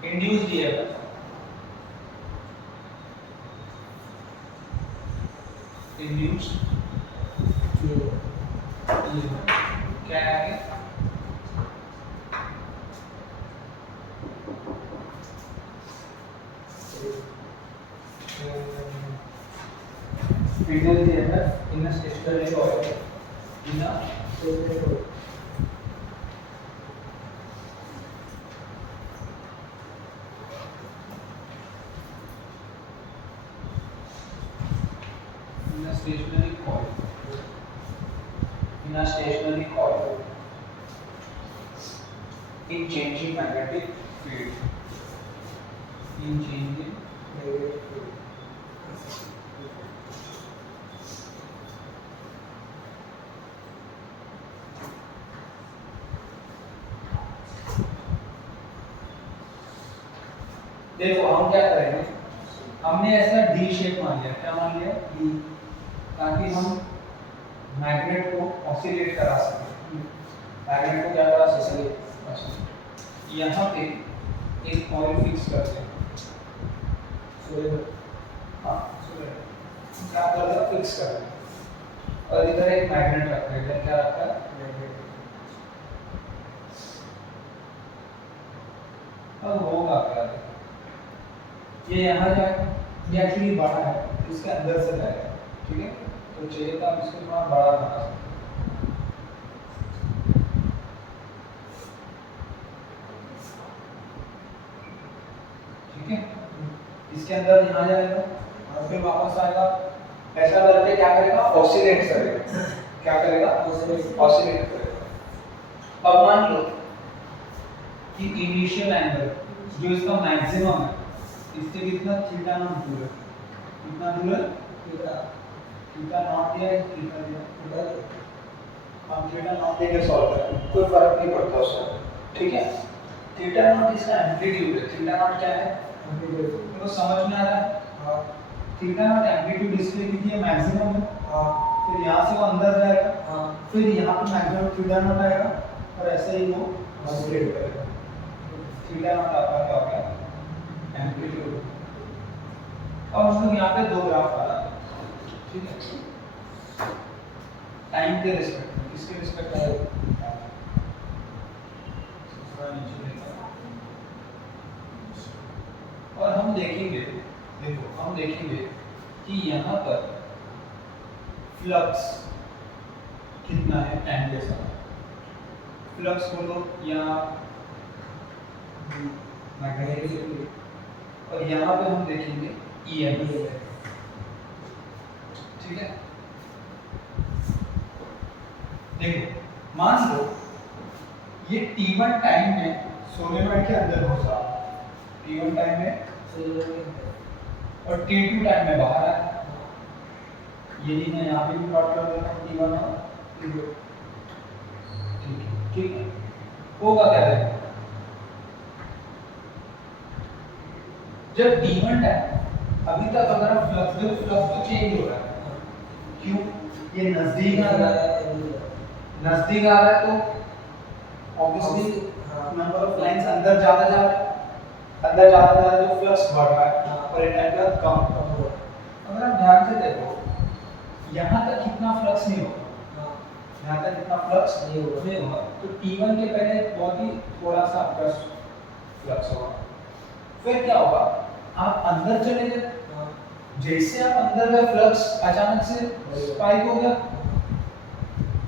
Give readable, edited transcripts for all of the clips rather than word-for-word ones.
Induced EMF induced क्या है आगे? Induced EMF in a stationary coil in a stationary coil stationary coil in a stationary coil in changing magnetic field in changing magnetic field देखो हम क्या करेंगे हमने ऐसा डी शेप मान लिया क्या मान लिया डी ताकि हम मैग्नेट को ऑसिलेट करा सकें मैग्नेट को क्या करा सकें यहाँ पे एक कॉइल फिक्स करते हैं हाँ क्या करते हैं फिक्स करते हैं और इधर एक मैग्नेट रखते हैं इधर क्या रखता है मैग्नेट अब होगा क्या ये यहाँ जाएगा ये एक्चुअली बड़ा है इसके अंदर से जाएगा ठीक है तो चाहिए था इसको थोड़ा बड़ा बना सकते ठीक है इसके अंदर यहाँ जाएगा और फिर वापस आएगा ऐसा करके क्या करेगा ऑसिलेट करेगा क्या करेगा ऑसिलेट करेगा अब मान लो कि इनिशियल एंगल जो इसका मैक्सिमम है इससे कितना थीटा नॉट दूर है कितना दूर है थीटा नॉट या थीटा दिया हम थीटा नॉट लेके सॉल्व करें कोई फर्क नहीं पड़ता उसका ठीक है थीटा नॉट इसका एम्पलीट्यूड है थीटा नॉट क्या है एम्पलीट्यूड तो समझ में आ रहा है हां थीटा नॉट एम्पलीट्यूड इसलिए क्योंकि ये मैक्सिमम है हां फिर यहां से वो अंदर जाएगा हां फिर यहां पे मैक्सिमम थीटा नॉट आएगा और ऐसे ही वो ऑसिलेट करेगा थीटा नॉट आपका क्या हो गया एम्पलीट्यूड और हम लोग यहाँ पे दो ग्राफ बना ठीक है टाइम के रिस्पेक्ट में किसके रिस्पेक्ट में और हम देखेंगे देखो हम देखेंगे कि यहाँ पर फ्लक्स कितना है टाइम के साथ फ्लक्स बोलो या मैग्नेटिक और यहाँ पे हम देखेंगे ईएमएफ ठीक है देखो मान लो ये t1 टाइम में सोलेनॉइड के अंदर घुसा t1 टाइम में और t2 टाइम में बाहर आया यदि मैं यहाँ पे भी प्लॉट कर देता हूँ t1 और t2 ठीक है होगा क्या देखो जब t1 टाइम अभी तक अगर हम फ्लक्स तो चेंज हो रहा है क्यों ये नजदीक आ रहा है तो ऑब्वियसली नंबर ऑफ लाइंस अंदर ज्यादा जा रहा है तो फ्लक्स बढ़ रहा है और ये टाइम का कम हो रहा है अगर आप ध्यान से देखो यहाँ तक कितना फ्लक्स नहीं होगा यहाँ तक इतना फ्लक्स नहीं होगा तो t1 के पहले बहुत ही थोड़ा सा आपका फ्लक्स होगा फिर क्या होगा आप अंदर चले गए जैसे आप अंदर गए फ्लक्स अचानक से स्पाइक हो गया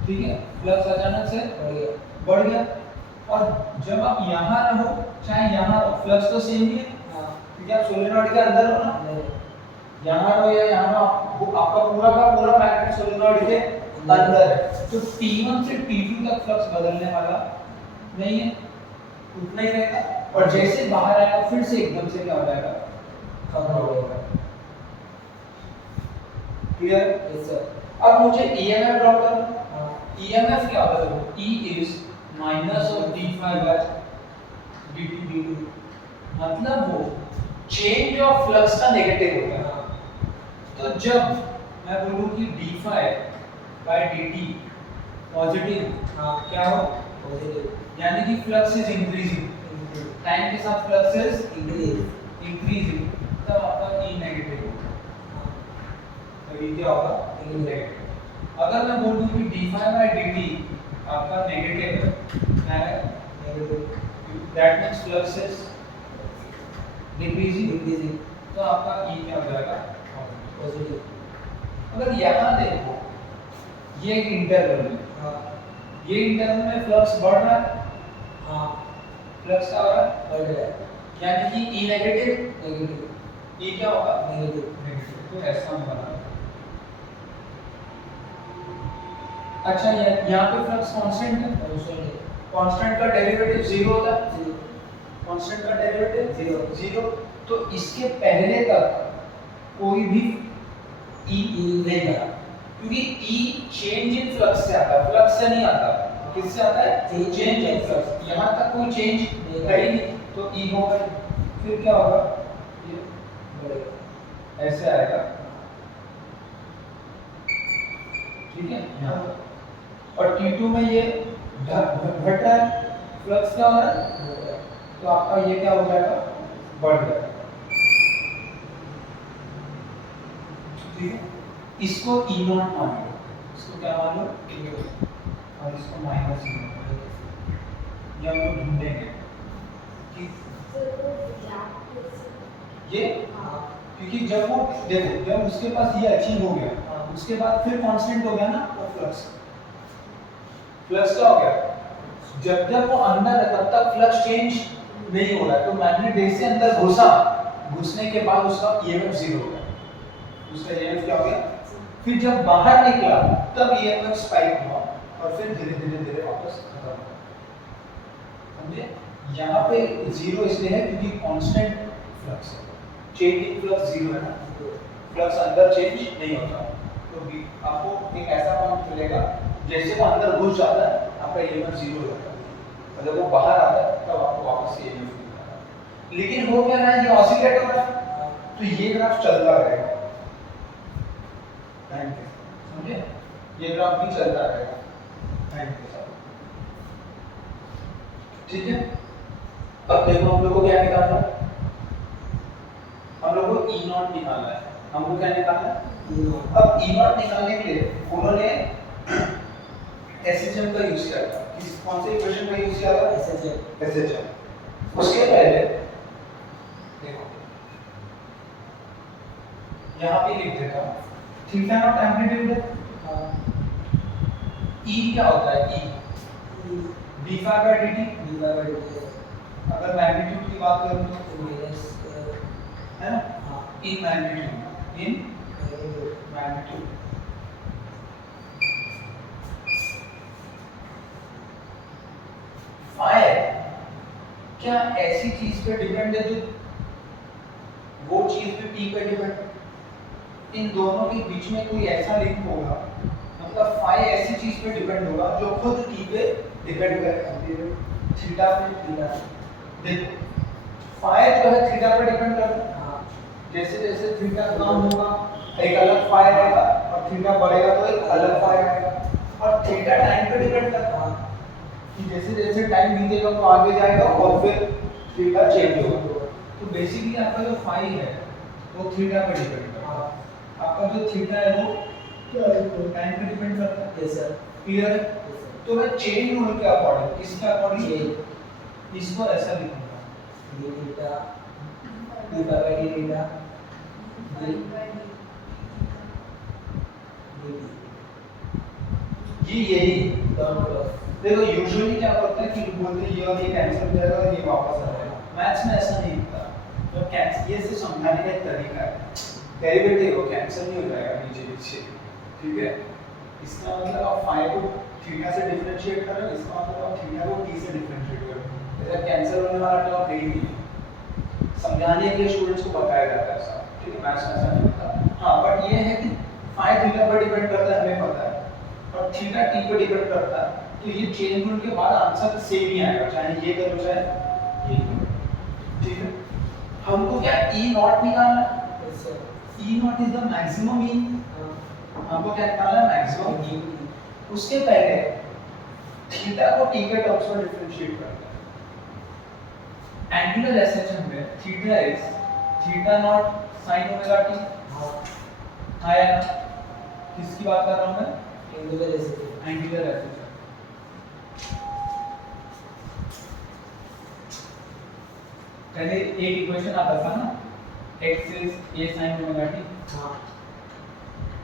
ठीक है फ्लक्स अचानक से बढ़ गया और जब आप यहाँ रहो चाहे यहाँ रहो फ्लक्स तो सेम ही है क्योंकि आप सोलेनॉइड के अंदर हो ना यहाँ रहो या यहाँ रहो आपका पूरा का पूरा मैग्नेट सोलेनॉइड के अंदर है तो T1 से T2 तक फ्लक्स बदलने वाला नहीं है उतना ही रहेगा और जैसे बाहर आएगा फिर से एकदम से क्या हो जाएगा खत्म हो जाएगा क्लियर यस सर अब मुझे ईएमएफ ड्रॉ करना ईएमएफ क्या होता है E is minus of d phi by dt dt मतलब वो चेंज ऑफ फ्लक्स का नेगेटिव होता है तो जब मैं बोलूं कि d phi by dt positive क्या हो पॉजिटिव यानी कि फ्लक्स इज इंक्रीजिंग टाइम के साथ फ्लक्स इज इंक्रीज तब आपका ई नेगेटिव होगा। तो ये क्या होगा? ई नेगेटिव। अगर मैं बोल दूं कि d∅dt आपका नेगेटिव है, क्या है? Negative, that means flux is decreasing, increasing, तो आपका ई क्या हो जाएगा? पॉजिटिव। अगर यहाँ देखो ये एक इंटरवल है, हाँ ये इंटरवल में फ्लक्स बढ़ रहा है, हाँ फ्लक्स क्या हो रहा है? बढ़ रहा है, यानी कि ई नेगेटिव, नेगेटिव, ई क्या होगा? नेगेटिव। नेगेटिव। तो ऐसा हम बना। अच्छा यहाँ पे फ्लक्स कांस्टेंट है, कांस्टेंट का डेरिवेटिव जीरो होता है, कांस्टेंट का डेरिवेटिव जीरो। तो इसके पहले तक कोई भी ई नहीं बना, क्योंकि ई चेंज इन फ्लक्स से आता है, फ्लक्स से नहीं आता। किससे आता है? Change in flux. यहाँ तक कोई चेंज है ही नहीं, तो ई होगा। फिर क्या होगा? ये बढ़ेगा, ऐसे आएगा, ठीक है। यहाँ और T2 में ये घट रहा है, फ्लक्स क्या हो रहा है? तो आपका ये क्या हो जाएगा? बढ़ जाएगा, ठीक है। इसको E0 मान लो, इसको क्या मान लो? E0, और इसको माइनस E0। ये हम लोग ढूंढेंगे कि ये, क्योंकि जब वो देखो, जब उसके पास ये अचीव हो गया, उसके बाद फिर कांस्टेंट हो गया ना वो फ्लक्स। फ्लक्स क्या हो गया? जब जब वो अंदर है तब तक फ्लक्स चेंज नहीं हो रहा है, तो मैग्नेट बेस से अंदर घुसा, घुसने के बाद उसका ईएमएफ जीरो हो गया, उसका ईएमएफ क्या हो गया? फिर जब बाहर निकला तब ईएमएफ स्पाइक हुआ और फिर धीरे धीरे धीरे वापस खत्म हुआ। समझे? यहाँ पे जीरो इसलिए है क्योंकि कांस्टेंट फ्लक्स है, चेंजिंग फ्लक्स जीरो है ना, फ्लक्स अंदर चेंज नहीं होता। तो आपको एक ऐसा पॉइंट मिलेगा जैसे वो अंदर घुस जाता है आपका ईएमएफ जीरो हो जाता है, और जब वो बाहर आता है तब आपको वापस से ईएमएफ मिलता है। लेकिन हो क्या रहा है? ये ऑसिलेट हो रहा है, तो ये ग्राफ चलता रहेगा टाइम के साथ। समझे? ये ग्राफ भी चलता रहेगा टाइम के साथ, ठीक है। अब देखो हम लोग को क्या निकालना है? हम लोग को E0 निकालना है। हमको क्या निकालना है? E0। अब E0 निकालने के लिए उन्होंने SHM का यूज किया था। किस कौन से इक्वेशन का यूज किया था? SHM। उसके पहले देखो यहाँ पे लिख देता हूँ, थीटा नॉट एम्पलीट्यूड है, E क्या होता है? E d∅dt। अगर मैग्नीट्यूड की बात करूँ तो माइनस है ना, इन मैग्नीट्यूड, इन मैग्नीट्यूड। फायर क्या ऐसी चीज पे डिपेंड है जो वो चीज पे T पे डिपेंड? इन दोनों के बीच में कोई ऐसा लिंक होगा, मतलब फाई ऐसी चीज पे डिपेंड होगा जो खुद T पे डिपेंड करेगा, थीटा पे। थीटा देखो फाई जो है थीटा पे डिपेंड करता है, जैसे जैसे थीटा कम होगा एक अलग फाई आएगा, और थीटा बढ़ेगा तो एक अलग फाई आएगा। और थीटा टाइम पे डिपेंड करता है कि जैसे जैसे टाइम बीतेगा तो आगे जाएगा और फिर थीटा चेंज होगा। तो बेसिकली आपका जो फाई है वो थीटा पे डिपेंड करता है, आपका जो थीटा है वो टाइम पे डिपेंड करता है। यस सर, क्लियर है? तो मैं चेन रूल के अकॉर्डिंग, किसके अकॉर्डिंग? इसको ऐसा लिखूंगा, ये थीटा d∅dt थीटा ये यही देखो यूजुअली क्या होता है कि बोलते हैं ये और ये कैंसिल हो जाएगा और ये वापस आ जाएगा। मैथ्स में ऐसा नहीं होता, तो कैंसिल ये से समझाने का एक तरीका है, डेरिवेटिव वो कैंसिल नहीं हो जाएगा नीचे नीचे, ठीक है। इसका मतलब आप फाई को थीटा से डिफरेंशिएट कर रहे हो, इसका मतलब आप थीटा को t से डिफरेंशिएट कर रहे हो। ऐसा कैंसिल होने वाला टर्म है ही नहीं, समझाने के लिए स्टूडेंट्स को बताया जाता है ऐसा, ठीक है। मैथ्स में ऐसा नहीं होता। हाँ बट ये है कि फाई थीटा पर डिपेंड करता है, हमें पता है, और थीटा t पर डिपेंड करता है। तो ये चेन रूल के बाद आंसर सेम ही आएगा, चाहे ये करो चाहे ये करो, ठीक है। हमको क्या E0 निकालना है? E0 is the maximum mean, हमको क्या निकालना है? Maximum mean. उसके पहले थीटा को t के टर्म्स में डिफरेंशिएट करना है, एंगुलर एसएचएम में theta is theta not sin omega t। हाँ हाँ या ना? किसकी बात कर रहा हूँ मैं? Angular SHM. Angular SHM. पहले एक इक्वेशन आता था ना, x is a sin omega t। हाँ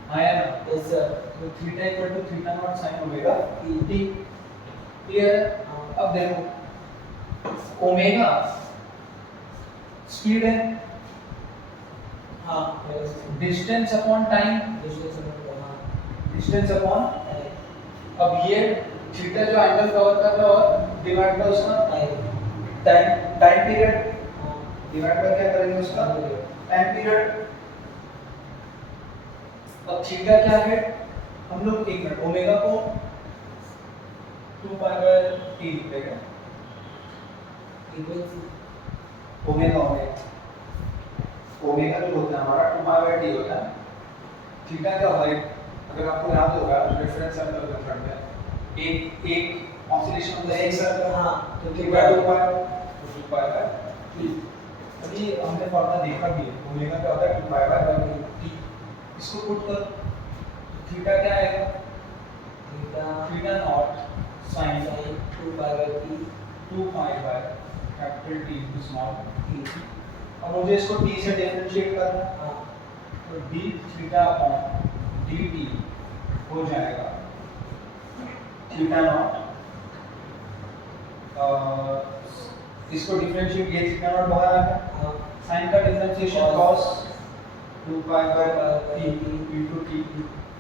हाँ या ना? Yes sir. तो theta equal to theta not sin omega t। Clear है? हाँ अब देखो ओमेगा स्पीड है, हाँ distance upon time, distance upon. अब ये थीटा जो एंगल कवर कर रहा है और डिवाइड बाय उसका time, time period divide by क्या करेंगे उसका टाइम पीरियड। अब थीटा क्या है, हम लोग एक मिनट ओमेगा को 2 पाई बाय t लिख देंगे। ओमेगा ओमेगा जो होता है हमारा 2 पाई बाय t होता है। थीटा क्या होता है, अगर आपको याद होगा रेफरेंस सर्कल मेथड में एक ऑसिलेशन होता है एक सर्कल। हाँ तो थीटा 2 पाई बाय t। अभी हमने फॉर्मूला देखा भी है, ओमेगा क्या होता है 2 पाई बाय t। इसको पुट कर थीटा क्या आएगा, theta not sin 2 pi by t 2 pi by capital T into small t। अब मुझे इसको t से डिफरेंशिएट करना है, हाँ तो d थीटा अपॉन dt हो जाएगा थीटा नॉट, इसको डिफरेंशिएट ये थीटा नॉट बाहर आ गया, हाँ sin का differentiation cos 2 pi by t into t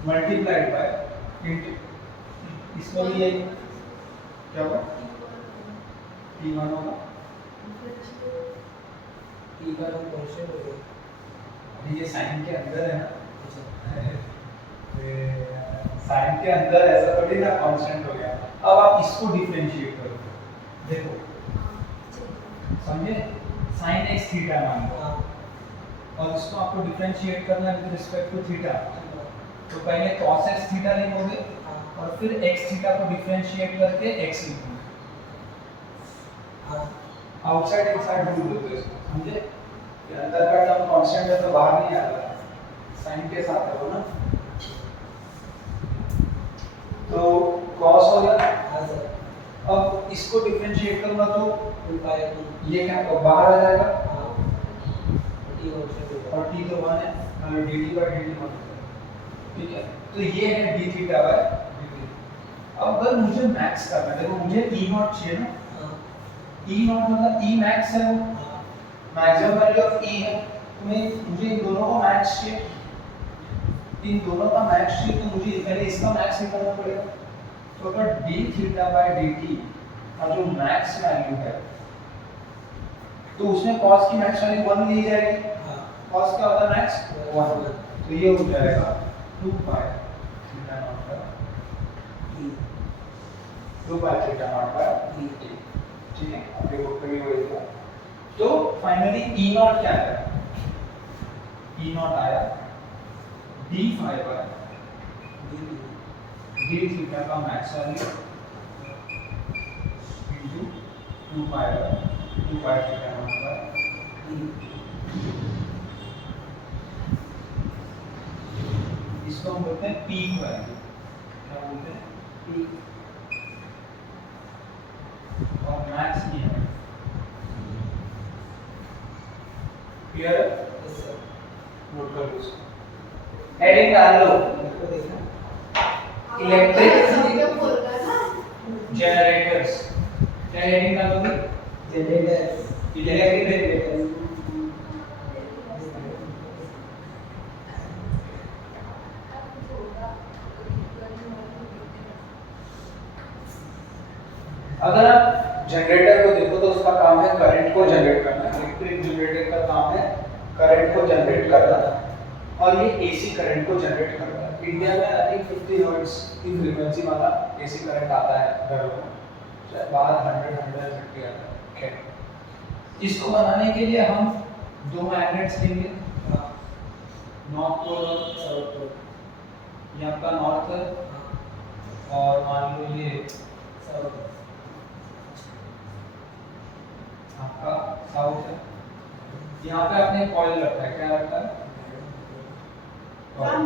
multiplied by into इसमें भी ये क्या होगा t1 होगा। t का टर्म कांस्टेंट हो गया। अभी ये साइन के अंदर है ना, साइन के अंदर ऐसा थोड़ी ना कांस्टेंट हो गया। अब आप इसको डिफरेंशिएट करो, देखो समझे, sin x थीटा मान लो हाँ और इसको आपको डिफरेंशिएट करना है विद रिस्पेक्ट टू थीटा। तो पहले cos x थीटा लिखोगे और फिर x थीटा को डिफरेंशिएट करके x लिखोगे। हाँ आउटसाइड इनसाइड रूल होते हैं इसको, समझे? ये अंदर का टर्म कांस्टेंट है तो बाहर नहीं आता, साइन के साथ है वो ना। तो cos हो गया, हाँ सर। अब इसको डिफरेंशिएट करूंगा तो 2 पाई t ये क्या बाहर आ जाएगा हाँ t कांस्टेंट हो गया। और t तो 1 है, dt बाय dt 1 है। ठीक है, तो ये है d थीटा बाय dt। अब अगर मुझे मैक्स करना है, देखो मुझे e नॉट चाहिए ना, हाँ e नॉट मतलब e मैक्स है, वो हाँ मैक्सिमम वैल्यू ऑफ e है। तो मुझे इन दोनों का मैक्स चाहिए, इन दोनों का मैक्स चाहिए, तो मुझे पहले इसका मैक्स निकालना पड़ेगा। तो अगर d थीटा बाय dt का जो मैक्स वैल्यू है तो उसमें cos की मैक्स वैल्यू 1 ली जाएगी। हाँ cos क्या होता है मैक्स 1, तो ये हो जाएगा 2 pi theta not by t 2 pi theta not by t। ठीक है, आपके बुक में भी वही था। तो फाइनली e नॉट क्या है, e नॉट आया d phi by d theta का max value into 2 pi theta not by t इसको हम बोलते हैं पीक वैल्यू। क्या बोलते हैं? पीक। और मैक्स की है। क्लियर है? Yes sir. नोट कर लो इसको, हेडिंग डाल लो, इसको देखना इलेक्ट्रिक जनरेटर्स। क्या हेडिंग डालोगे? Generator electric generators. अगर आप जनरेटर को देखो तो उसका काम है करंट को जनरेट करना। इलेक्ट्रिक जनरेटर का काम है करंट को जनरेट करना और ये एसी करंट को जनरेट करता है। इंडिया में आई थिंक 50 हर्ट्ज की फ्रीक्वेंसी वाला एसी करंट आता है घरों में, शायद बाहर 100-150 आता है। खैर, इसको बनाने के लिए हम दो मैग्नेट्स लेंगे, नॉर्थ पोल और साउथ पोल। ये आपका नॉर्थ है और मान लो ये साउथ आपका साउथ है। यहाँ पे आपने कॉइल रखा है, क्या रखा है? कॉइल।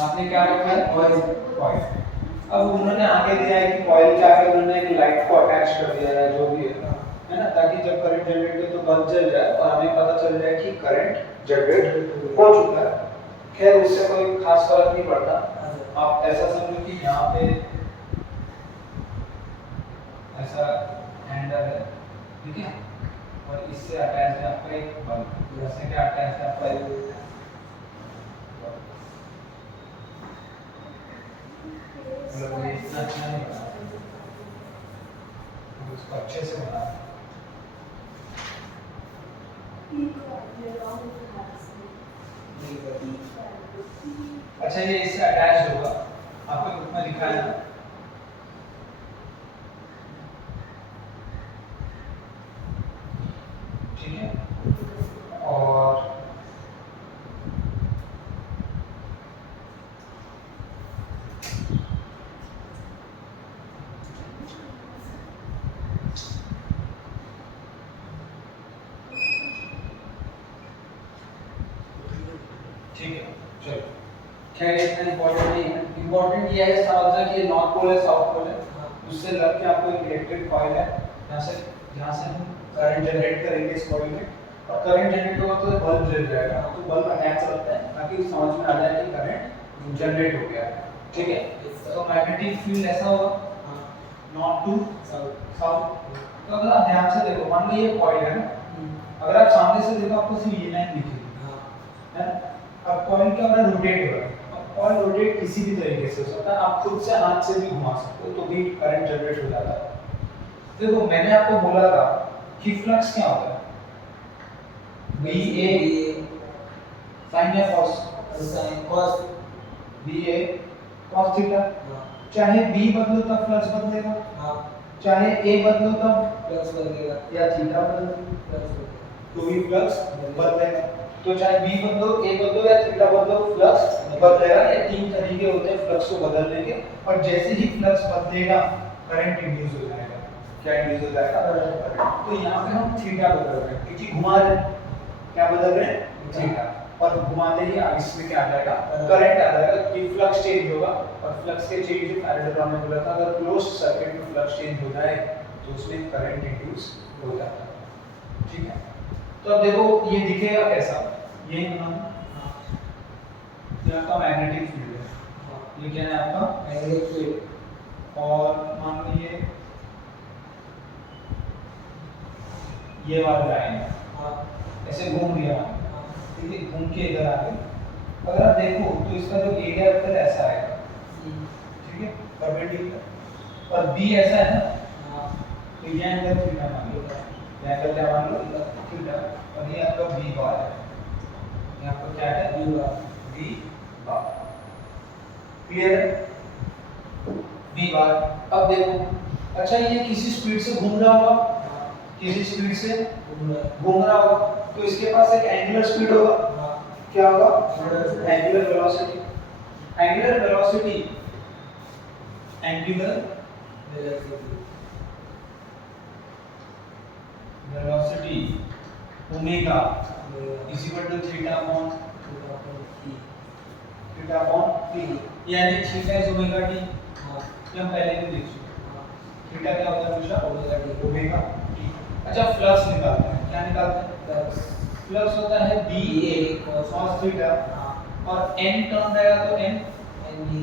आपने क्या रखा है? कॉइल। अब उन्होंने आगे दिया है कि कॉइल के आगे उन्होंने एक लाइट को अटैच कर दिया है, जो भी है ना, ताकि जब करंट जनरेट हो तो बल्ब जल जाए और हमें पता चल जाए कि करंट जनरेट हो चुका है। खैर उससे कोई खास फर्क नहीं पड़ता। आप ऐसा समझो कि यहाँ पे ऐसा हैंडल है, ठीक है, और इससे अटैच है आपका एक बल्ब, जैसे कि अटैच है आपका एक मतलब ये इतना अच्छा नहीं बना, उसको अच्छे से बना। अच्छा ये इससे अटैच होगा, आपके बुक में लिखा है ना, ठीक है। और ठीक है, चलो खैर इतना इम्पोर्टेंट नहीं है। इम्पोर्टेंट ये है समझना कि ये नॉर्थ पोल है, साउथ पोल है, उससे लग के आपको एक इलेक्ट्रिक कॉइल है, यहाँ से हम करंट जनरेट करेंगे इस कॉइल में, और करंट जनरेट होगा तो बल्ब जल जाएगा, तो बल्ब अटैच रहता है ताकि समझ में आ जाए कि करंट जनरेट हो गया है, ठीक है। तो मैग्नेटिक फील्ड ऐसा होगा, नॉर्थ टू साउथ। तो अगर आप ध्यान से देखो, मान लो ये कॉइल है ना, अगर आप सामने से देखो आपको सिर्फ ये लाइन दिखेगी, है ना। अब कॉइल क्या हो रहा है? रोटेट हो रहा है। अब कॉइल रोटेट किसी भी तरीके से हो सकता है, आप खुद से हाथ से भी घुमा सकते हो तो भी करंट जनरेट हो जाता है। देखो मैंने आपको बोला था कि फ्लक्स क्या होता है? बी ए साइन या कॉस, साइन कॉस बी ए कॉस थीटा। चाहे बी बदलो तब फ्लक्स बदलेगा, चाहे ए बदलो तब प्लस बदलेगा या थीटा बदलो प्लस तो भी फ्लक्स बदलेगा। तो चाहे बी बदलो, ए बदलो या थीटा बदलो, फ्लक्स बदलेगा। ये तीन तरीके होते हैं फ्लक्स को बदलने के, और जैसे ही फ्लक्स बदलेगा करंट इंड्यूस हो जाएगा। क्या इंड्यूस हो जाएगा? करंट। तो यहाँ पे हम थीटा बदल रहे हैं क्योंकि घुमा रहे हैं, क्या बदल रहे हैं? थीटा। और घुमाते ही इसमें क्या आ जाएगा? करंट आ जाएगा, कि फ्लक्स चेंज होगा। और फ्लक्स के चेंज फैराडे लॉ में बोला था, अगर क्लोज सर्किट में फ्लक्स चेंज हो जाए तो उसमें करंट इंड्यूस हो जाता है, ठीक है। तो अब देखो ये दिखेगा कैसा, ये आपका मैग्नेटिक फील्ड है, ये क्या है आपका मैग्नेटिक फील्ड। और मान लीजिए ये वाला लाइन है, ऐसे घूम गया, ठीक है, घूम के इधर आ गए। अगर आप देखो तो इसका जो एरिया वेक्टर ऐसा आएगा, ठीक है, परपेंडिकुलर, और बी ऐसा है ना, तो ये एंगल थीटा मान लो, ये एंगल क्या मान लो? थीटा। और ये आपका बी बार है, ये आपका क्या है? B bar. क्लियर है? B bar. अब देखो, अच्छा ये किसी स्पीड से घूम रहा होगा, किसी स्पीड से घूम रहा होगा, तो इसके पास एक एंगुलर स्पीड होगा, क्या होगा? Angular velocity. Angular velocity, angular velocity omega is equal to theta upon P, यानी थीटा इज ओमेगा टी। ये हम पहले भी देख चुके। थीटा क्या होता है हमेशा? Omega T. अच्छा फ्लक्स निकालते हैं, क्या निकालते हैं? फ्लक्स होता है बी ए cos थीटा, और n टर्न रहेगा तो n बी।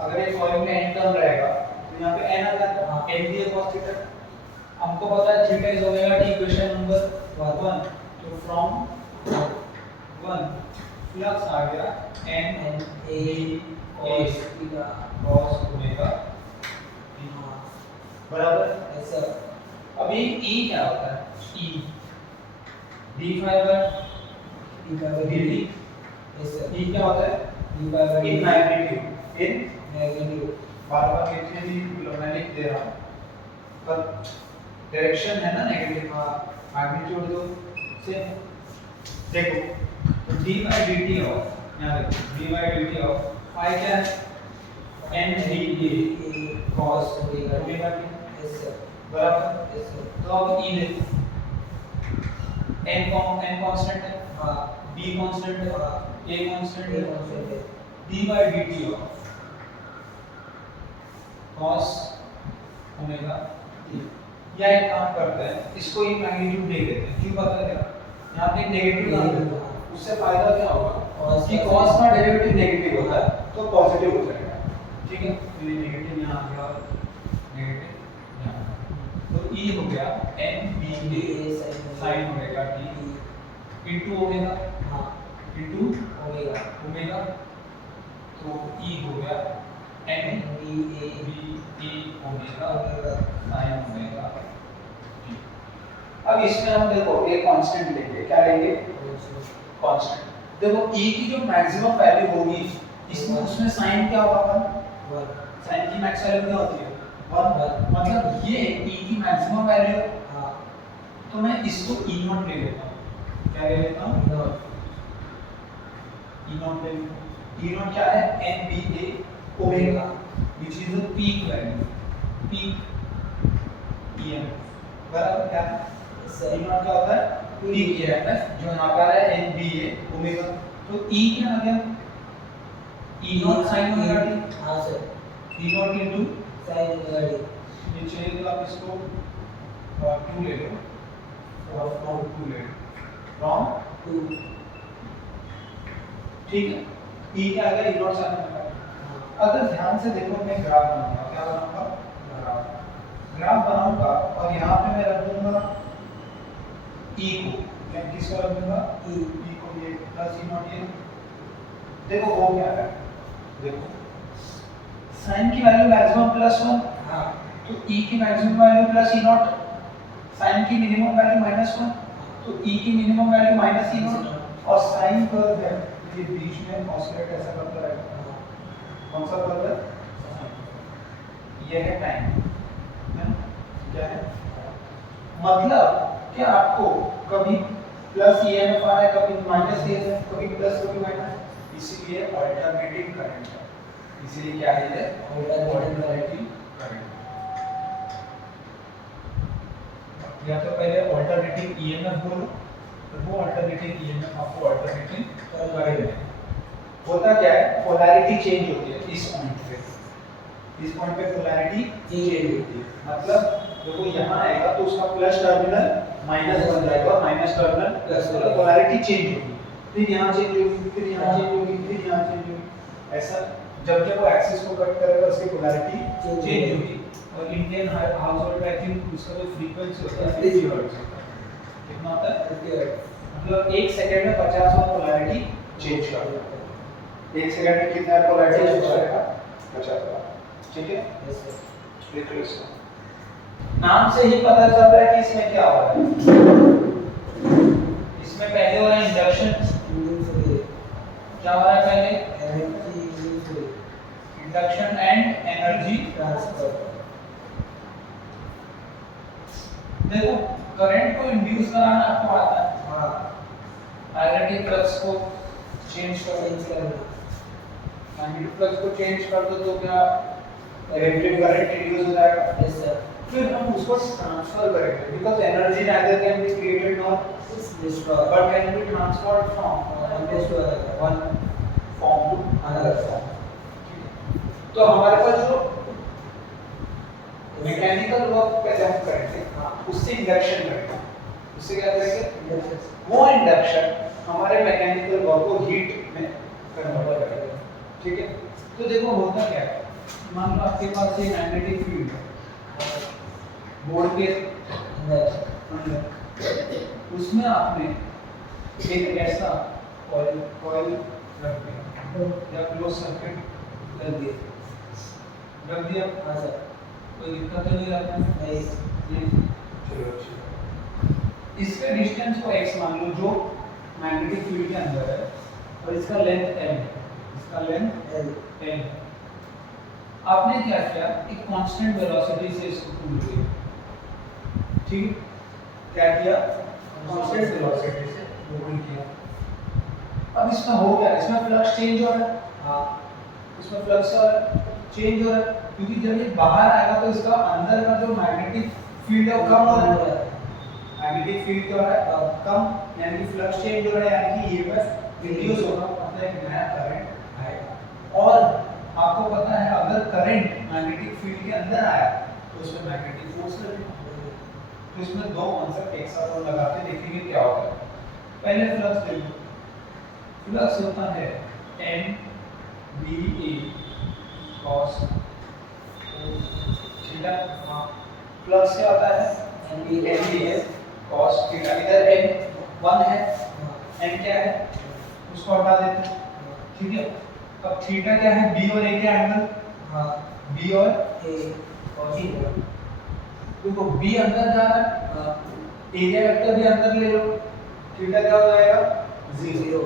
अगर एक कॉइल में n टर्न रहेगा तो यहाँ पे n आ जाता है, n भी cos थीटा। हमको पता है theta is omega T, equation number 1। तो फ्रॉम 1 फ्लक्स आ गया n a cos theta cos omega T, बराबर ऐसा। अब ये e क्या होता है? e d phi by dt। e क्या होता है? d phi by in magnitude, in magnitude. बार-बार लिखने भी मैं लिख दे रहा हूँ, पर डायरेक्शन है ना नेगेटिव, मैग्नीट्यूड तो सेम। देखो d बाय dt ऑफ, यहाँ देखो d by dt of phi क्या है? n d a cos omega T, बराबर। तो अब e देखो, n कांस्टेंट है, हाँ b कांस्टेंट है, हाँ a कांस्टेंट ये है, कॉन्सेप्ट है d by dt of cos omega t। या एक काम करते हैं, इसको ये मैग्नीट्यूड दे देते हैं, क्यों पता है क्या, यहाँ पे नेगेटिव डाल देते हैं, उससे फायदा क्या होगा कि cos का डेरिवेटिव नेगेटिव होता है तो पॉजिटिव हो जाएगा, ठीक है, तो ये नेगेटिव यहाँ आ गया और नेगेटिव यहाँ, तो e हो गया n b a sin omega t into omega, हाँ इनटू ओमेगा ओमेगा, तो e हो गया n B A b a omega omega sin omega t। अब इसमें हम देखो एक कांस्टेंट लेंगे, क्या लेंगे, कांस्टेंट। देखो e की जो मैक्सिमम वैल्यू होगी इसमें, उसमें sin क्या होगा, वन sin की मैक्स वैल्यू क्या होती है, 1, मतलब ये e की मैक्सिमम वैल्यू, हाँ तो मैं इसको e0 ले लेता हूं, क्या ले लेता हूं, नॉट e0 ले लेता हूं। e0 क्या है, nba omega which is the peak value, peak em बराबर क्या है, e0 क्या होता है, पीक emf, जो यहाँ पर है nba ओमेगा, तो e क्या आ गया, e0 sin ओमेगा t, हाँ sir e0 into sine omega T ये चाहिए तो आप इसको 2 ले लो और फ्रॉम 2 ले लो, फ्रॉम 2 ठीक है, e क्या आ गया, e0 sin ओमेगा t। अगर ध्यान से देखो मैं ग्राफ बनाऊंगा, क्या बनाऊंगा, ग्राफ बनाऊंगा और यहाँ पे मैं रख दूंगा e को, मैं किसको रख दूंगा, e को, ये प्लस e0 ये, देखो हो क्या है, देखो sin की वैल्यू मैक्सिमम +1, हाँ तो e की maximum value plus e0, sin की मिनिमम वैल्यू -1, तो e की मिनिमम वैल्यू -e0, और sin कर्व है ये बीच में ऑसिलेट ऐसा करता रहेगा, कौन सा कर्व है, ये है टाइम, है ना, क्या है, मतलब कि आपको कभी प्लस emf आ रहा है, कभी माइनस emf, कभी प्लस कभी माइनस, इसीलिए अल्टरनेटिंग करंट है, इसीलिए क्या है ये अल्टरनेटिंग करंट, या तो पहले अल्टरनेटिंग ईएमएफ बोलो, तो वो अल्टरनेटिंग ईएमएफ आपको अल्टरनेटिंग करंट है। होता क्या है, पोलैरिटी चेंज होती है इस पॉइंट पे पोलैरिटी चेंज होती है, मतलब देखो यहाँ आएगा तो उसका प्लस टर्मिनल माइनस बन जाएगा, माइनस टर्मिनल प्लस, मतलब पोलैरिटी चेंज होगी, फिर यहाँ चेंज होगी, फिर यहाँ चेंज होगी, फिर यहाँ चेंज होगी, ऐसा जब जब वो एक्सिस को कट करेगा उसकी पोलैरिटी चेंज होगी। और Indian house hold I think उसका जो फ्रीक्वेंसी होता है 50 हर्ट्ज होता है, कितना होता है 50 हर्ट्ज, मतलब 1 सेकंड में 50 बार पोलैरिटी चेंज कर देता है, 1 सेकंड में कितना पोलैरिटी चेंज करेगा, 50 बार, ठीक है, यस सर देखो इसको नाम से ही पता चल रहा है कि इसमें क्या हो रहा है, इसमें पहले हो रहा है इंडक्शन, क्या हो रहा है पहले, energy induction and energy transfer, देखो करंट को इंड्यूस कराना आपको आता है, हाँ मैग्नेटिक फ्लक्स को चेंज चेंज करना, मैग्नेटिक फ्लक्स को चेंज कर दो तो क्या इलेक्ट्रिक करंट इंड्यूस हो जाएगा, यस सर फिर हम उसको ट्रांसफर करेंगे because energy neither can be created nor destroy but can be transferred from one form to another form। तो हमारे पास जो मैकेनिकल वर्क पहले हम करेंगे, उससे इंडक्शन करेंगे, उससे क्या करेंगे, वो इंडक्शन हमारे मैकेनिकल वर्क को हीट में कन्वर्ट करेगा, ठीक है। तो देखो होता क्या है, मान लो आपके पास ये मैग्नेटिक फील्ड है बोर्ड के अंदर, उसमें आपने एक ऐसा कॉइल रख दिया या क्लोज सर्किट रख दिया, हाँ सर कोई दिक्कत तो नहीं रहता है, नहीं चलो अच्छी, इसके डिस्टेंस को x मान लो जो मैग्नेटिक फील्ड के अंदर है, और इसका लेंथ l है, इसका लेंथ l, आपने क्या किया, एक कांस्टेंट वेलोसिटी से इसको पुल किया, ठीक, क्या किया, कांस्टेंट वेलोसिटी से पुल किया। अब इसमें हो गया, इसमें फ्लक्स चेंज हो रहा है, हाँ इसमें फ्लक्स चेंज हो रहा है, क्योंकि जब ये बाहर आएगा तो इसका अंदर का जो मैग्नेटिक फील्ड है वो कम हो रहा है, मैग्नेटिक फील्ड क्या हो रहा है कम, यानी कि फ्लक्स चेंज हो रहा है, यानी कि ईएमएफ रिड्यूस होगा, मतलब एक नया करंट आएगा। और आपको पता है अगर करंट मैग्नेटिक फील्ड के अंदर आया तो उसमें मैग्नेटिक फोर्स लगेगा। तो इसमें दो कांसेप्ट एक साथ हम लगा के देखेंगे क्या होता है। पहले फ्लक्स देखो, फ्लक्स होता है n ba cos theta. Flux क्या होता है nba cos थीटा। इधर n 1 है, n क्या है उसको हटा देते हैं, ठीक है। अब थीटा क्या है, b और a के एंगल, b और a cos थीटा। देखो b अंदर जा रहा है, एरिया वेक्टर भी अंदर ले लो, थीटा क्या हो जाएगा 0,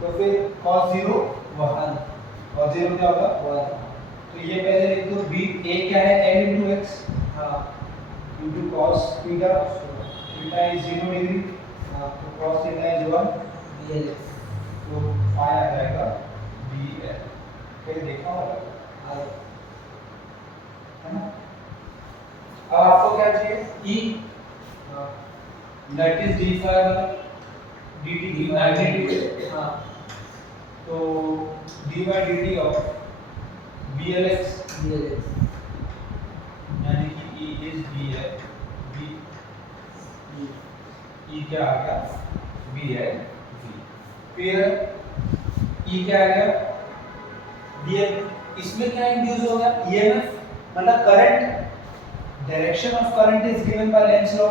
तो फिर cos 0 1 और 0 क्या होगा 1। तो ये पहले लिख दो, b a क्या है l into x into cos theta, theta is 0 degree, तो cos थीटा इज 1 bl, तो फाइ आ जाएगा bl। फिर देखा होगा है ना। अब आपको क्या चाहिए E, that is d phi dt magnetic, तो dy dt ऑफ blx यानी कि E इज b है, b E क्या आ गया b है v। फिर E क्या आ गया df, इसमें क्या इंड्यूस होगा EMF, मतलब current, direction of current is given by Lenz law,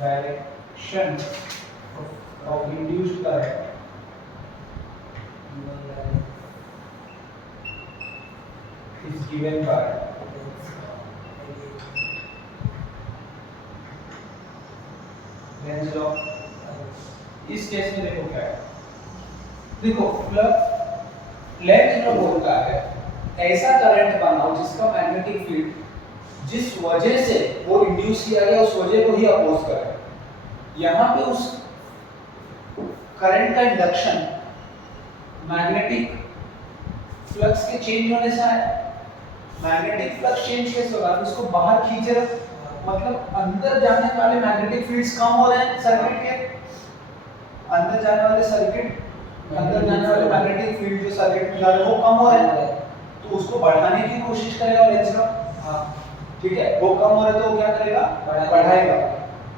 direction of induced current is given by Lenz law. इस केस में देखो क्या है, देखो फ्लक्स लेंज लॉ बोलता है ऐसा करंट बनाओ जिसका मैग्नेटिक फील्ड जिस वजह से वो इंड्यूस किया गया उस वजह को ही अपोज करे। यहाँ पे उस करंट का इंडक्शन मैग्नेटिक फ्लक्स के चेंज होने से आया। मैग्नेटिक फ्लक्स चेंज कैसे होगा, उसको बाहर खींच रहे, मतलब अंदर जाने वाले मैग्नेटिक फील्ड्स कम हो रहे हैं सर्किट के, अंदर जाने वाले सर्किट, अंदर जाने वाले मैग्नेटिक फील्ड जो सर्किट में जा रहे हैं वो कम हो रहे हैं, तो उसको बढ़ाने की कोशिश करेगा लेंज लॉ, ठीक है। वो कम हो रहे तो वो क्या करेगा बढ़ाएगा,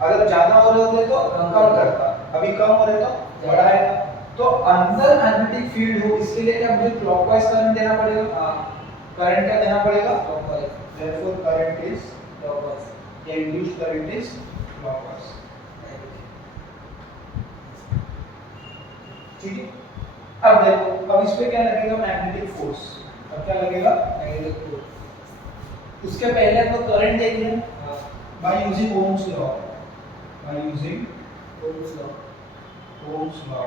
अगर ज्यादा हो रहे होते तो कम करता, अभी कम हो रहे तो बढ़ाएगा। तो अंदर मैग्नेटिक फील्ड हो इसके लिए क्या मुझे क्लॉकवाइज करंट देना पड़ेगा, करंट क्या देना पड़ेगा clockwise, therefore current is clockwise, या इंड्यूस्ड करंट इज क्लॉकवाइज, ठीक है। अब देखो, अब इस पे क्या लगेगा मैग्नेटिक फोर्स, अब क्या लगेगा मैग्नेटिक फोर्स। उसके पहले हम लोग करंट देख लें by using Ohm's law, by using Ohm's law, Ohm's law,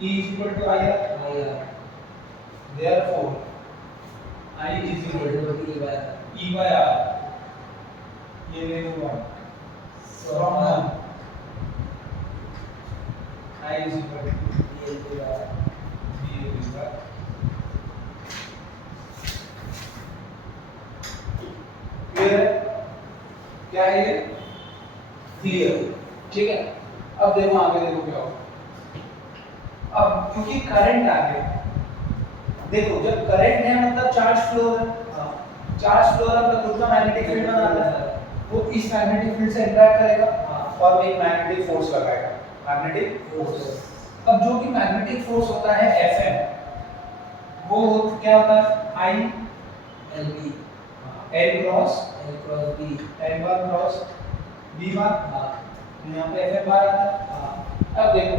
E is equal to IR, therefore I is equal to E by R, ये ले लो 1 from 1, I is equal to B by R, clear है, क्या है ये clear, ठीक है। अब देखो आगे देखो क्या होगा। अब क्योंकि करंट आ गया, देखो जब करंट है मतलब चार्ज फ्लो है, चार्ज फ्लो अपना खुद का मैग्नेटिक फील्ड बनाता है, वो इस मैग्नेटिक फील्ड से इंटरैक्ट करेगा और एक मैग्नेटिक फोर्स लगाएगा, मैग्नेटिक फोर्स। अब जो कि मैग्नेटिक फोर्स होता है Fm, वो क्या होता है I L B, L cross B, L1 cross B1, यहाँ पे Fm बार आता है। अब देखो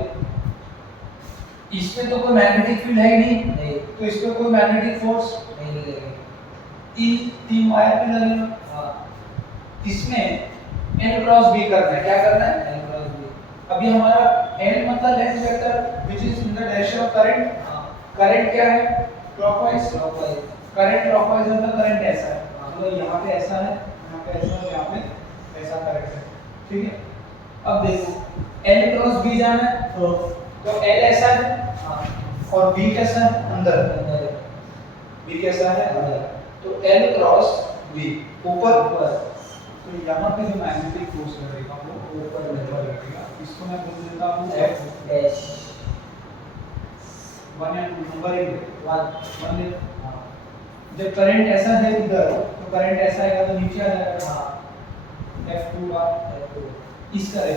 इसमें तो कोई मैग्नेटिक फील्ड है ही नहीं, तो इस पे कोई मैग्नेटिक फोर्स नहीं लगेगा, ई 3 वायर पे लगेगा। इसमें n क्रॉस b करना है, क्या करना है n क्रॉस b। अभी हमारा n मतलब length vector which is in the direction of current, current क्या है क्लॉकवाइज, करंट क्लॉकवाइज मतलब करंट ऐसा है, मतलब यहाँ पे ऐसा है, यहाँ पे ऐसा है, यहाँ पे ऐसा करंट है, ठीक है। अब देखो n क्रॉस b जाना है तो l ऐसा है और b कैसा है अंदर, b कैसा है अंदर, तो l क्रॉस V ऊपर ऊपर तो यहाँ पे जो मैग्नेटिक फोर्स लगेगा वो ऊपर लगेगा। इसको मैं बोल देता हूँ F dash 1 या 2 नंबर ही 1 ले। जब करंट ऐसा है इधर तो करंट ऐसा आएगा तो नीचे आ जाएगा। हाँ F2 बार F2 इसका है,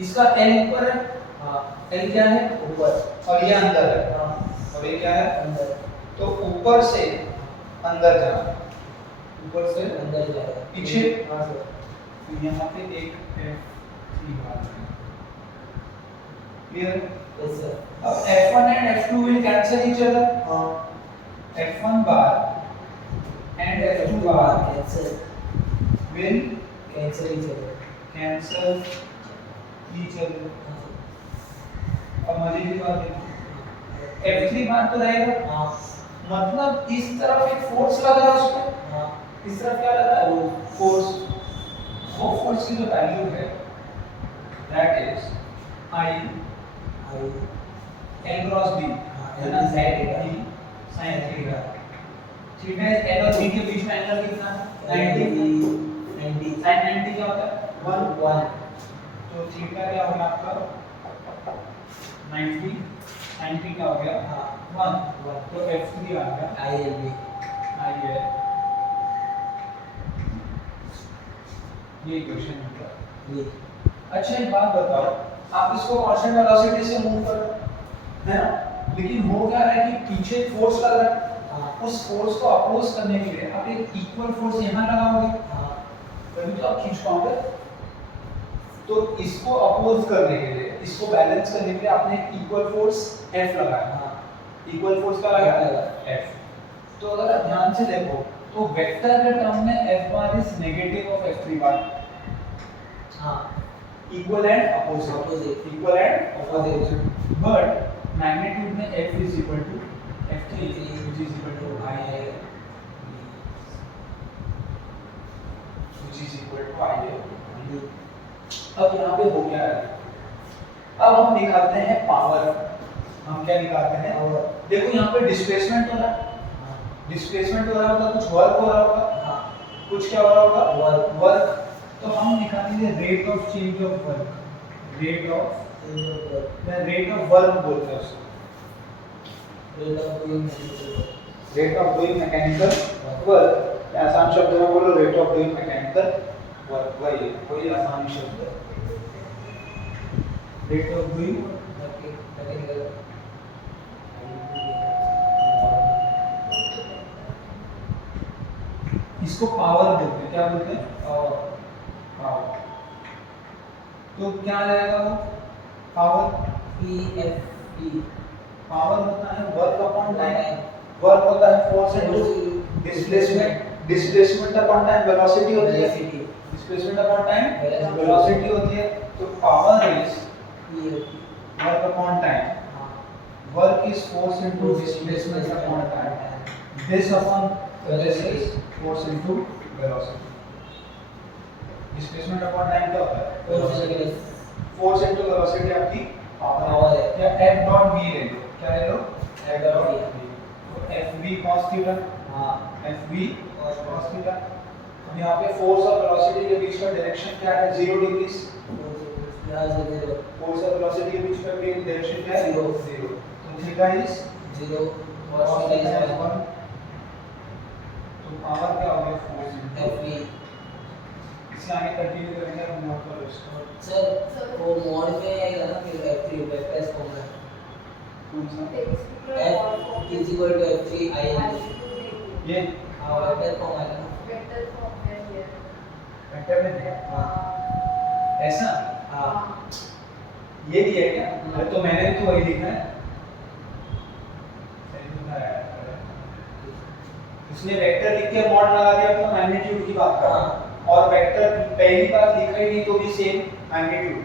इसका L ऊपर है। हाँ L क्या है ऊपर और ये अंदर है हाँ और ये क्या है अंदर तो ऊपर से अंदर जाना, ऊपर से अंदर जाएगा पीछे। हाँ सर तो यहाँ पे एक F3 बार है। क्लियर? यस सर अब F1 and F2 will cancel each other। हाँ F1 bar and F2 bar cancel will cancel each other cancel each other। अब मजे की बात है F3 बार तो रहेगा, हाँ मतलब इस तरफ एक फोर्स लगा है उसमें, हाँ इस तरफ क्या लगा है फोर्स। वो फोर्स की जो वैल्यू है that is I I L cross B है ना, sin B sin theta. Theta is L और B के बीच में एंगल कितना है 90। 90 sin 90 क्या होता है 1 तो थीटा क्या होगा आपका 90 sin थीटा क्या हो गया हाँ 1 तो F3 आ गया आई एल बी I है ये इक्वेशन होगा। बी अच्छा एक बात बताओ, आप इसको कांस्टेंट वेलोसिटी से मूव कर है ना, लेकिन हो क्या रहा है कि पीछे फोर्स लग रहा है। हाँ उस फोर्स को अपोज करने के लिए आप एक इक्वल फोर्स यहाँ लगाओगे हाँ तभी तो आप खींच पाओगे। तो इसको अपोज करने के लिए, इसको बैलेंस करने के लिए आपने एक इक्वल फोर्स F लगाया। हाँ इक्वल फोर्स का लगाया F। तो अगर आप ध्यान से देखो तो वेक्टर के टर्म में F bar is negative of F3 bar. हाँ equal and opposite, Opposite. Equal and opposite. But magnitude में F is equal to F3 which is equal to I है, which is equal to I है। अब यहाँ पे हो क्या है, अब हम निकालते हैं पावर। हम क्या निकालते हैं और देखो यहाँ पे डिस्प्लेसमेंट हो रहा है, डिस्प्लेसमेंट हो रहा होगा, कुछ वर्क हो रहा होगा, हाँ कुछ क्या हो रहा होगा वर्क वर्क। तो हम निकालेंगे rate of change of work, rate of या रेट ऑफ वर्क बोलते हैं उसको, rate of doing mechanical work. आसान शब्द में बोलो rate of doing mechanical work, वही आसान शब्द है रेट ऑफ डूइंग। इसको पावर बोलते हैं, क्या बोलते हैं पावर। तो क्या आ जाएगा वो पावर, पावर होता है वर्क अपॉन टाइम, वर्क होता है force into displacement, displacement upon time velocity होती है, डिस्प्लेसमेंट अपॉन टाइम वेलोसिटी होती है। तो power is work upon time, work is force into displacement upon time, this upon this is force into velocity. Displacement upon time क्या होता है force into velocity आपकी power है। या F डॉट V ले लो, क्या ले लो F डॉट V। तो FV cos theta, FV cos theta. अब यहाँ पे फोर्स और वेलोसिटी के बीच का डायरेक्शन क्या है 0 डिग्री। फोर्स और वेलोसिटी के बीच का डायरेक्शन क्या है 0। तो theta is 0 cos theta is 1। तो पावर क्या हो गया फोर्स इनटू। इससे आगे कंटिन्यू करेंगे हम नोट कर इसको। सर वो मोड में आएगा ना फिर F3 वेक्टर फॉर्म में कौन सा F is equal to F3 IL ये हाँ वेक्टर फॉर्म आएगा ना वेक्टर में है हाँ ऐसा। हाँ ये भी है क्या अरे तो मैंने भी तो वही लिखा है। सही लिखा है उसने वेक्टर लिख के मॉड लगा दिया तो मैग्नीट्यूड की बात कर रहा है। और वेक्टर पहली बार लिखा ही नहीं तो भी सेम मैग्नीट्यूड।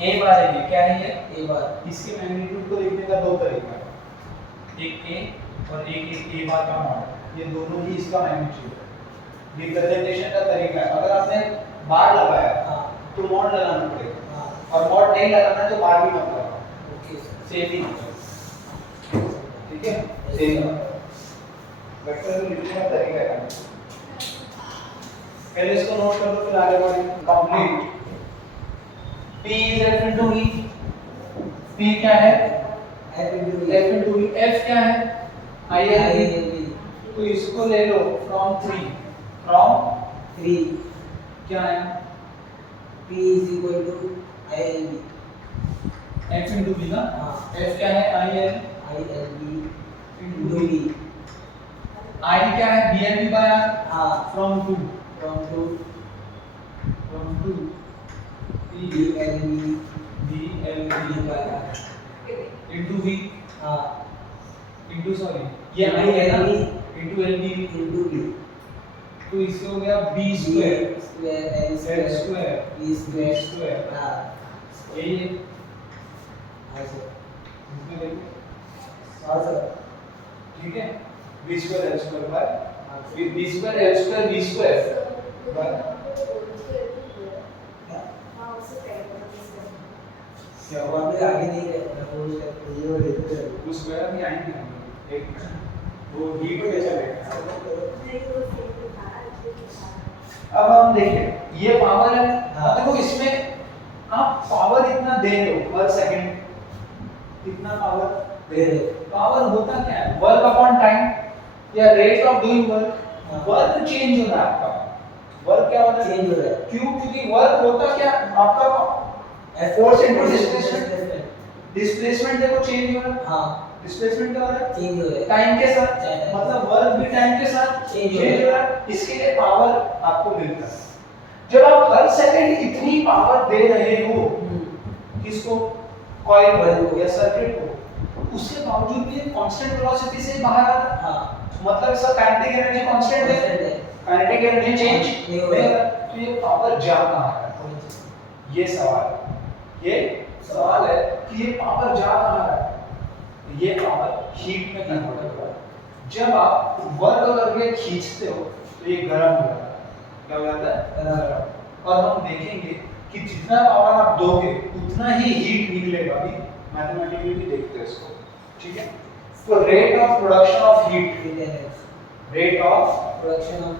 ए बार है ये क्या है ये ए बार इसके मैग्नीट्यूड को लिखने का दो तरीका है, एक ए और एक ए बार का मॉड, ये दोनों ही इसका मैग्नीट्यूड है। रिप्रेजेंटेशन का तरीका है, अगर आपने बार लगाया हाँ तो मॉड लगाना पड़ेगा हाँ और मॉड नहीं लगाना है तो बार भी मत लगाओ, ओके सर सेम ही ठीक है सेम। वेक्टर को लिखने का तरीका है। पहले इसको नोट कर लो फिर आगे बढ़ेंगे। Complete P is F into E। P क्या है? F into F into E। F क्या है? I L B। तो इसको ले लो from 3 from 3 क्या है? P is equal to ILB। F into B ना? हाँ। F क्या है? ILB into B। I क्या है? BLB by R। हाँ। from 2 from 2 P BLB by R into V हाँ into sorry ये I है ना into LB into B तो इससे हो गया B square L Z square B square square हाँ यही है हाँ सर इसमें देखो हाँ सर ठीक है B square L square by B square L square B square by क्या हुआ? वहाँ पे आगे नहीं रहता वो ये और इधर है। उस स्क्वायर में आएंगे हम लोग। एक मिनट वो डी पे कैसे लेगा? अब हम देखें ये पावर है। हाँ। अब देखो इसमें आप पावर इतना दे रहे हो पर सेकंड इतना पावर दे रहे पावर होता क्या है? वर्क अपॉन टाइम या रेट ऑफ डूइंग वर्क। हाँ। वर्क चेंज हो रहा है आपका। वर्क क्या हो रहा है? चेंज हो रहा है क्यों? क्योंकि वर्क होता क्या आपका फोर्स इनटू डिस्प्लेसमेंट। डिस्प्लेसमेंट देखो चेंज हो रहा है। हाँ डिस्प्लेसमेंट क्या हो रहा है? चेंज हो रहा है टाइम के साथ Time। मतलब वर्क भी टाइम के साथ Change चेंज हो रहा है। इसके लिए पावर आपको मिलता है। जब आप हर सेकंड इतनी पावर दे रहे हो किसको? कॉइल को या सर्किट को, उसके बावजूद भी कांस्टेंट वेलोसिटी से बाहर आ रहा है। हाँ मतलब इसका काइनेटिक एनर्जी कांस्टेंट है। काइनेटिक एनर्जी चेंज नहीं हो रहा है। तो ये पावर जा कहाँ रहा है? ये सवाल है। ये सवाल है कि ये पावर जा कहाँ रहा है? ये पावर हीट में कन्वर्ट हो रहा है। जब आप वर्क करके खींचते हो तो ये गर्म हो जाता है। क्या हो जाता है? गर्म। और हम देखेंगे कि जितना पावर आप दोगे उतना ही हीट निकलेगा। अभी मैथमेटिकली भी देखते हैं इसको। ठीक है? तो rate of production of heat, rate of production of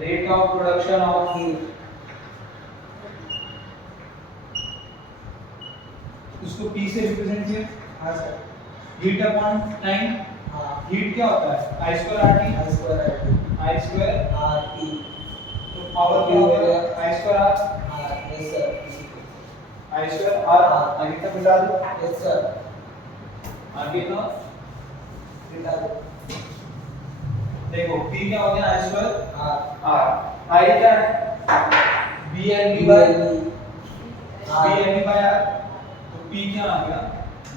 rate of production of heat उसको P से रिप्रेजेंट किया। हाँ सर हीट अपॉन टाइम। हाँ हीट क्या होता है? I square RT। I square I square RT तो पावर क्या हो गया? I square R। हाँ yes sir I square R आगे तक मिटा दो। यस सर आगे का मिटा दो देखो P क्या हो गया? I square R R। I क्या है? BLB by R। तो P क्या आ गया?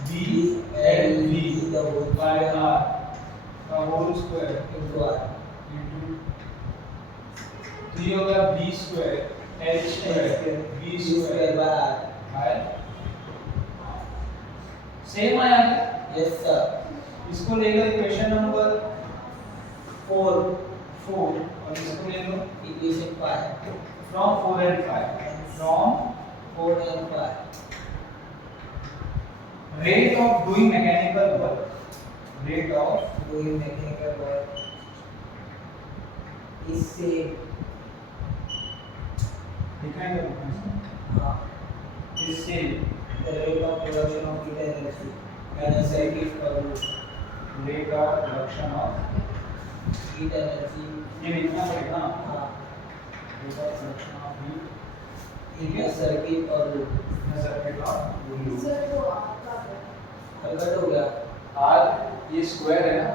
BLB by R का whole square into R into तो ये हो गया B square L square B square by R by same आया क्या? यस सर इसको ले लो इक्वेशन नंबर 4 4 और इसको ले लो equation 5 from 4 and 5 from 4 and 5 rate of doing mechanical work rate of doing mechanical work is same define the difference is same the rate of production of heat energy and a circuit curve rate of production of heat energy ये लिखना पड़ेगा ना हाँ rate of production of heat in a circuit or loop in a circuit of loop cut हो गया r ये square है ना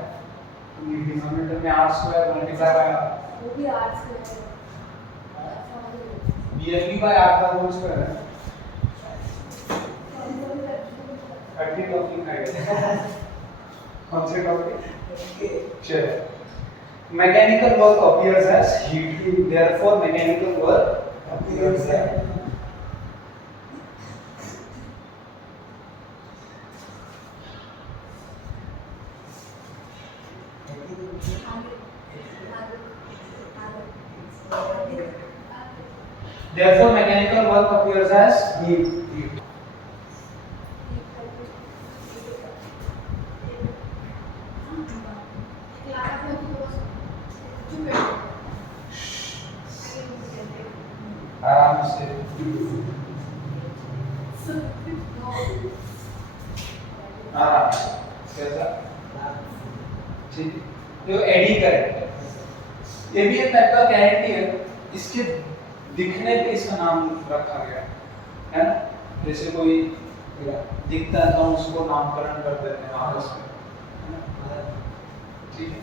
तो ये डिनोमिनेटर में r square multiply by r वो भी आर्ट्स में BLB by r का होल स्क्वायर है 30 टॉपिक है कौन से टॉपिक चलो mechanical work appears as heat therefore mechanical work appears as therefore mechanical work appears as heat हाँ कैसा ठीक है। तो एडी करंट ये भी एक टाइप का करंट ही है, इसके दिखने पे इसका नाम रखा गया है ना, जैसे कोई दिखता है तो हम उसको नामकरण कर देते हैं आपस में, है ना? ठीक है,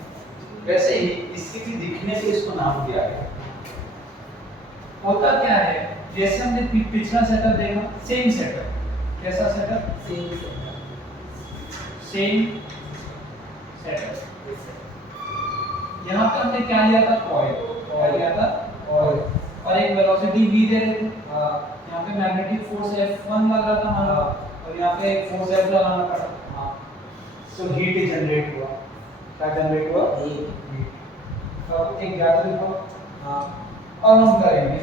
वैसे ही इसके भी दिखने पे इसको नाम दिया गया। होता क्या है, जैसे हमने पिछला सेटअप देखा, सेम सेटअप, कैसा सेटअप, सेम सेटअप। यहाँ पे हमने क्या लिया था, कॉइल लिया था, और एक वेलोसिटी v दे रहे थे। यहाँ पे मैग्नेटिक फोर्स F1 लग रहा था हमारा, और यहाँ पे एक फोर्स F लगाना पड़ा। तो हीट जनरेट हुआ, क्या जनरेट हुआ, हीट। अब एक याद रखो, अब हम करेंगे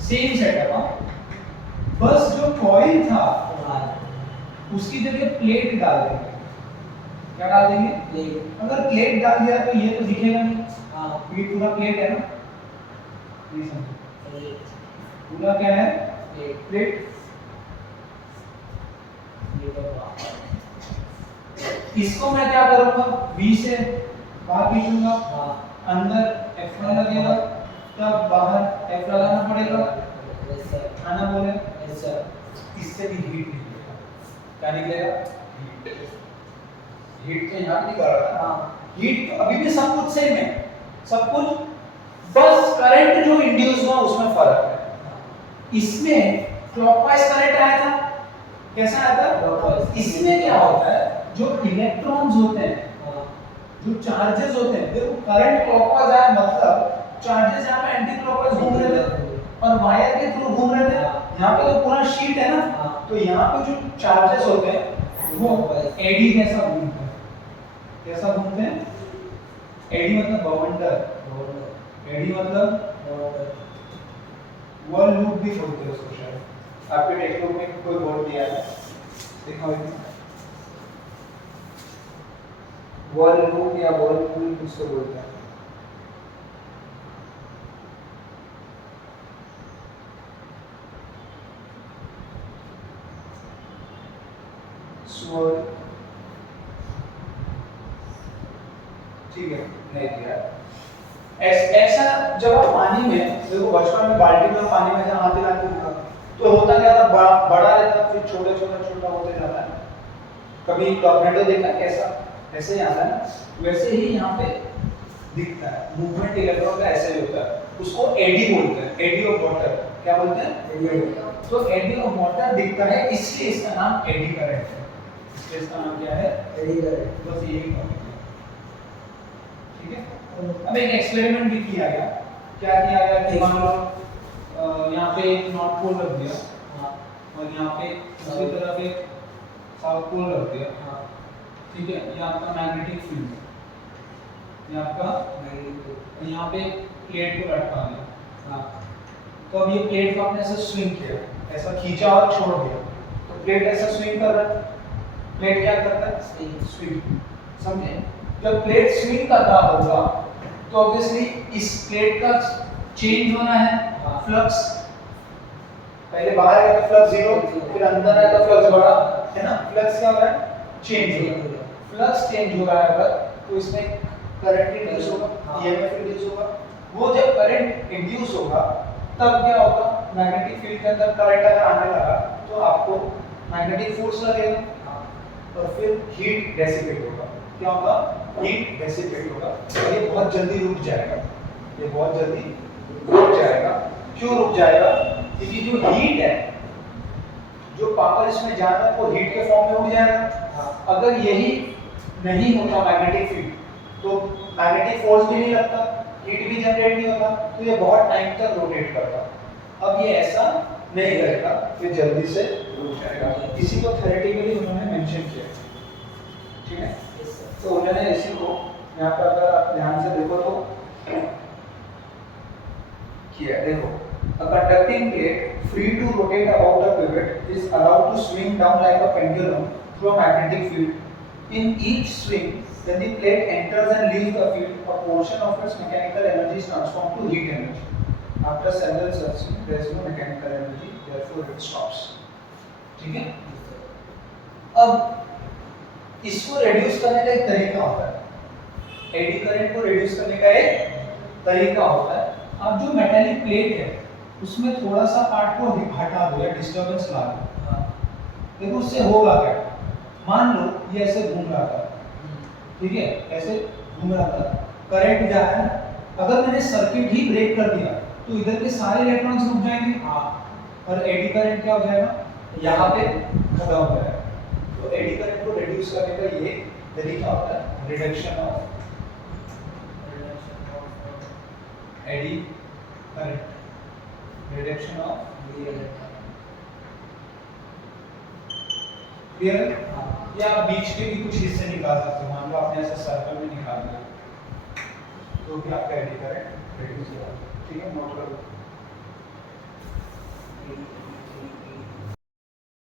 सेम सेटअप, बस जो कॉइल था उसकी जगह प्लेट डाल देंगे। क्या डाल देंगे, प्लेट। अगर प्लेट डाल दिया तो ये तो दिखेगा नहीं, ये पूरा प्लेट है ना, ये समझो पूरा क्या है, प्लेट। इसको मैं क्या करूंगा, V से बाहर खींचूंगा, अंदर F1 लगेगा, तब बाहर F लगाना पड़ेगा, है ना, बोले इससे भी हीट निकलेगा। क्या निकलेगा, हीट तो यहाँ नहीं कर रहा था, हीट तो अभी भी सब कुछ सेम है, सब कुछ, बस करंट जो इंड्यूस हुआ उसमें फर्क है। इसमें क्लॉकवाइज करंट आया था, कैसा आया था, इसमें क्या होता है, जो इलेक्ट्रॉन्स होते हैं, जो चार्जेस होते हैं, देखो करंट क्लॉकवाइज आया मतलब चार्जेस यहाँ पे एंटी क्लॉकवाइज घूम रहे थे और वायर के थ्रू घूम रहे थे। यहाँ पे तो पूरा शीट है ना, तो यहाँ पे जो चार्जेस होते हैं वो एडी कैसा घूमते हैं, कैसा घूमते हैं, एडी मतलब बवंडर, एडी मतलब वर्ल्ड लूप भी बोलते हैं उसको, शायद आपके टेक्स्ट बुक में कोई वर्ड दिया है, देखो वर्ल्ड लूप या वर्ल्ड लूप उसको बोलते हैं। ठीक है, नहीं दिया। ऐसा जब आप पानी में, देखो बचपन में बाल्टी में पानी में जब हाथ हिलाते थे तो होता क्या था, बड़ा रहता फिर छोटा छोटा छोटा होते जाता है। कभी टॉर्नेडो देखा कैसा, ऐसे ही आता है ना, वैसे ही यहाँ पे दिखता है मूवमेंट इलेक्ट्रॉन का, ऐसे ही होता है, उसको एडी बोलते हैं, एडी ऑफ वाटर। क्या बोलते हैं, एडी। तो एडी ऑफ वाटर दिखता है, इसलिए इसका नाम एडी करंट है, इसलिए इसका नाम क्या है, एडी करंट। बस यही टॉपिक है, ठीक है। अब एक एक्सपेरिमेंट भी किया गया, क्या किया गया कि मान लो यहाँ पे एक नॉर्थ पोल रख दिया और यहाँ पे दूसरी तरफ एक साउथ पोल रख दिया, ठीक है, ये आपका मैग्नेटिक फील्ड है, ये आपका मैग्नेटिक फील्ड, यहाँ पे प्लेट को लटका दिया। तो अब ये प्लेट को आपने ऐसा स्विंग किया, ऐसा खींचा और छोड़ दिया, तो प्लेट ऐसा स्विंग कर रहा है, प्लेट क्या करता है, स्विंग, समझे। जब प्लेट स्विंग कर रहा होगा तो ऑब्वियसली इस प्लेट का चेंज होना है, फ्लक्स, पहले बाहर आया तो फ्लक्स जीरो, फिर अंदर आया तो फ्लक्स बढ़ा, है ना, फ्लक्स क्या हो रहा है, चेंज हो रहा है। फ्लक्स चेंज हो रहा है अगर, तो इसमें करंट इंड्यूस होगा, ईएमएफ इंड्यूस होगा। वो जब करंट इंड्यूस होगा तब क्या होगा, मैग्नेटिक फील्ड के अंदर करंट अगर आने लगा तो आपको मैग्नेटिक फोर्स लगेगा और फिर हीट डेसिपेट होगा। क्या होगा, हीट डेसिपेट होगा, और ये बहुत जल्दी रुक जाएगा, ये बहुत जल्दी रुक जाएगा। क्यों रुक जाएगा, क्योंकि जो हीट है, जो पावर इसमें जा रहा है वो हीट के फॉर्म में उड़ जाएगा। अगर यही नहीं होता मैग्नेटिक फील्ड तो मैग्नेटिक फोर्स भी नहीं लगता, हीट भी जनरेट नहीं होता, तो ये बहुत टाइम तक रोटेट करता। अब ये ऐसा नहीं करेगा, ये जल्दी से रुक जाएगा। इसी को थ्योरेटिकली उन्होंने मेंशन किया, ठीक है। तो उन्होंने इसी को यहाँ पर अगर आप ध्यान से देखो तो किया, देखो, a conducting plate free to rotate about a pivot is allowed to swing down like a pendulum through a magnetic field. In each swing, when the plate enters and leaves the field, a portion of its mechanical energy is transformed to heat energy. After several searching there is no mechanical energy therefore it stops. ठीक है, अब इसको reduce करने का एक तरीका होता है, एडी करंट को रिड्यूस करने का एक तरीका होता है। अब जो मेटालिक प्लेट है उसमें थोड़ा सा पार्ट को हटा दो या डिस्टरबेंस ला दो। देखो उससे होगा क्या, मान लो ये ऐसे घूम रहा था, ठीक है, ऐसे घूम रहा था, करंट जा रहा है, अगर मैंने सर्किट ही ब्रेक कर दिया तो इधर के सारे इलेक्ट्रॉन्स रुक जाएंगे। और एडी करंट क्या हो जाएगा, यहाँ पे खत्म हो जाएगा। तो एडी करंट को रिड्यूस करने का ये तरीका होता है, reduction of eddy current, reduction of. Clear? या आप बीच के भी कुछ हिस्से निकाल सकते हो, मान लो आपने ऐसा सर्कल में निकाल दिया तो भी आपका एडी करंट रिड्यूस होगा। ठीक है, नोट करो।